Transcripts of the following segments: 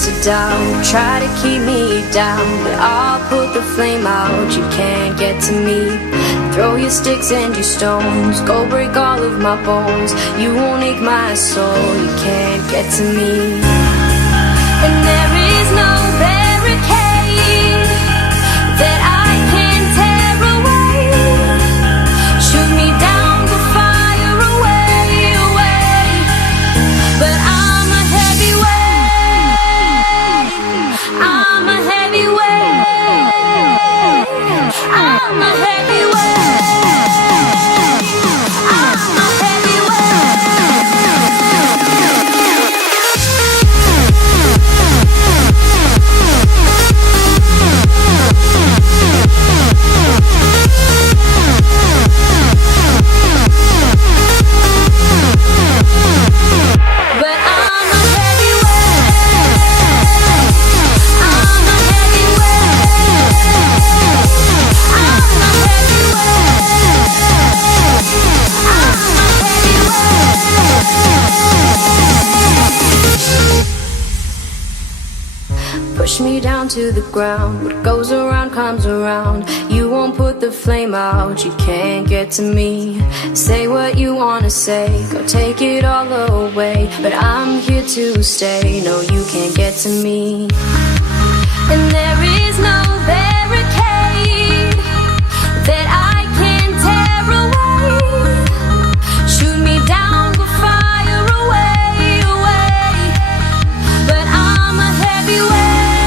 reasons to doubt, try to keep me down, but I'll put the flame out. You can't get to me. Throw your sticks and your stones, go break all of my bones. You won't ache my soul, you can't get to me. And there is no barricade that I can tear away. Shoot me down, but fire away, away. But I'm a heavyweight, I'm a heavyweight, I'm a heavyweight. Push me down to the ground. What goes around comes around. You won't put the flame out, you can't get to me. Say what you wanna say, go take it all away, but I'm here to stay. No, you can't get to me. And there is no barricade that I can tear away. Shoot me down, but fire away, away. But I'm a heavyweight,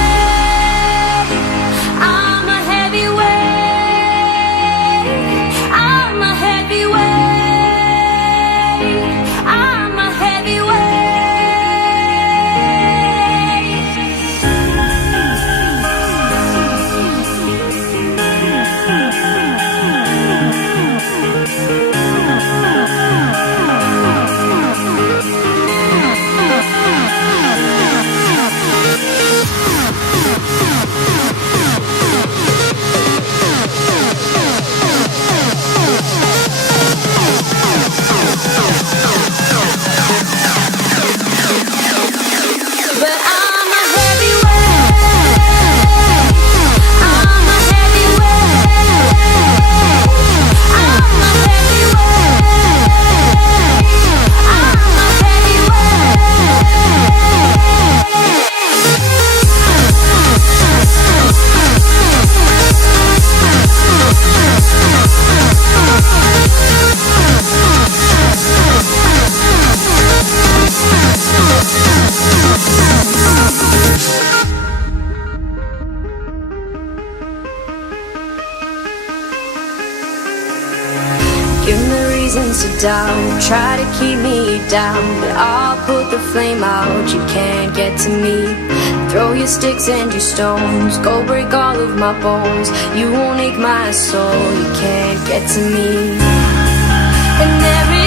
give me reasons to doubt, try to keep me down, but I'll put the flame out. You can't get to me. Throw your sticks and your stones, go break all of my bones. You won't ache my soul, you can't get to me. And there is